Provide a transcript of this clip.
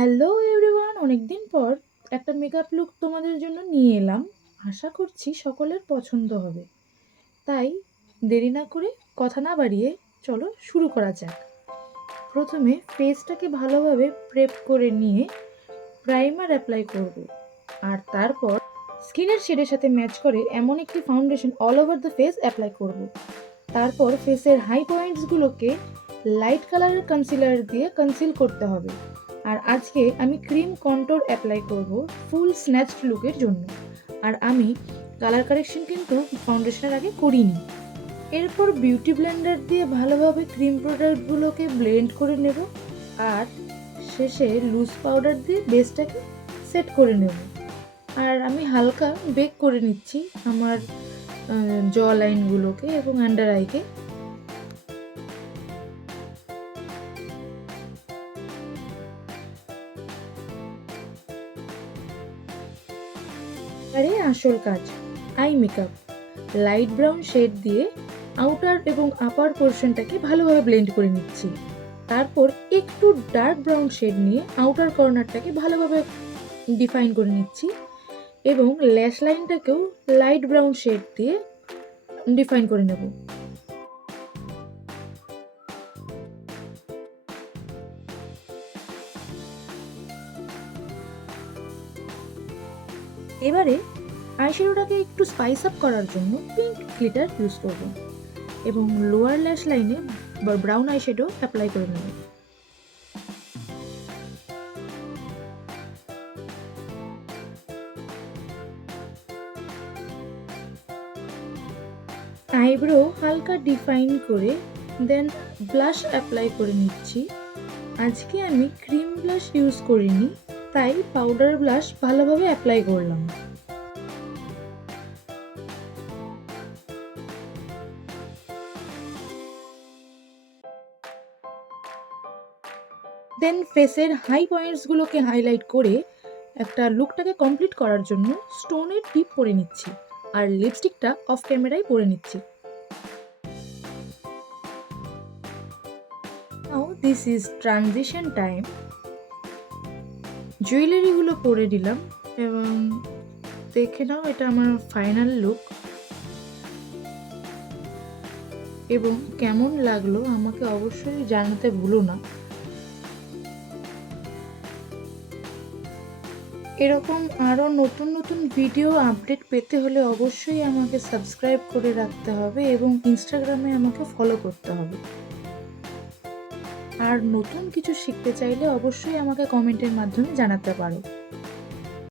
Hello everyone, অনেকদিন পর একটা মেকআপ লুক তোমাদের জন্য নিয়ে এলাম। আশা করছি সকলের পছন্দ হবে। তাই দেরি না করে, কথা না বাড়িয়ে চলো শুরু করা যাক। প্রথমে ফেসটাকে ভালোভাবে প্রেপ করে নিয়ে প্রাইমার অ্যাপ্লাই করব, আর তারপর স্কিনের শেডের সাথে ম্যাচ করে এমন একটি foundation all over the face apply করব। তারপর ফেসের হাই পয়েন্টসগুলোকে লাইট কালারের কনসিলার দিয়ে কনসিল করতে হবে। আর আজকে আমি ক্রিম কন্ট্রোল অ্যাপ্লাই করব ফুল স্ন্যাচড লুকের জন্য। আর আমি কালার কারেকশন কিন্তু ফাউন্ডেশনের আগে করিনি। এরপর বিউটি ব্লেন্ডার দিয়ে ভালোভাবে ক্রিম প্রোডাক্টগুলোকে ব্লেন্ড করে নেব, আর শেষে লুজ পাউডার দিয়ে বেসটাকে সেট করে নেব। আর আমি হালকা বেক করে নিচ্ছি আমার জ লাইনগুলোকে এবং আন্ডার আইকে। আরে আসল কাজ, eye makeup. Light brown shade দিয়ে আউটার এবং আপার পোর্শনটাকে ভালোভাবে ব্লেন্ড করে নিচ্ছি। তারপর একটু ডার্ক ব্রাউন শেড নিয়ে আউটার কর্নারটাকে ভালোভাবে ডিফাইন করে নিচ্ছি এবং ল্যাশ লাইনটাকেও লাইট ব্রাউন শেড দিয়ে ডিফাইন করে নেব। এবারে আইশ্যাডোটাকে একটু স্পাইস আপ করার জন্য পিঙ্ক গ্লিটার ইউজ করব এবং লোয়ার ল্যাশ লাইনে ব্রাউন আইশ্যাডো অ্যাপ্লাই করে নেব। আইব্রো হালকা ডিফাইন করে দেন ব্লাশ অ্যাপ্লাই করে নিচ্ছি। আজকে আমি ক্রিম ব্লাশ ইউজ করিনি, তাই পাউডার ব্লাশ ভালোভাবে অ্যাপ্লাই করলাম। দেন ফেসের হাই পয়েন্টসগুলোকে হাইলাইট করে একটা লুকটাকে কমপ্লিট করার জন্য স্টোনের টিপ পরে নিচ্ছি, আর লিপস্টিকটা অফ ক্যামেরায় পরে নিচ্ছি। নাও দিস ইজ ট্রানজিশন টাইম। জুয়েলারিগুলো পরে দিলাম এবং দেখে নাও, এটা আমার ফাইনাল লুক। এবং কেমন লাগলো আমাকে অবশ্যই জানাতে ভুলো না। এরকম আরও নতুন নতুন ভিডিও আপডেট পেতে হলে অবশ্যই আমাকে সাবস্ক্রাইব করে রাখতে হবে এবং ইনস্টাগ্রামে আমাকে ফলো করতে হবে। আর নতুন কিছু শিখতে চাইলে অবশ্যই আমাকে কমেন্টের মাধ্যমে জানাতে পারো।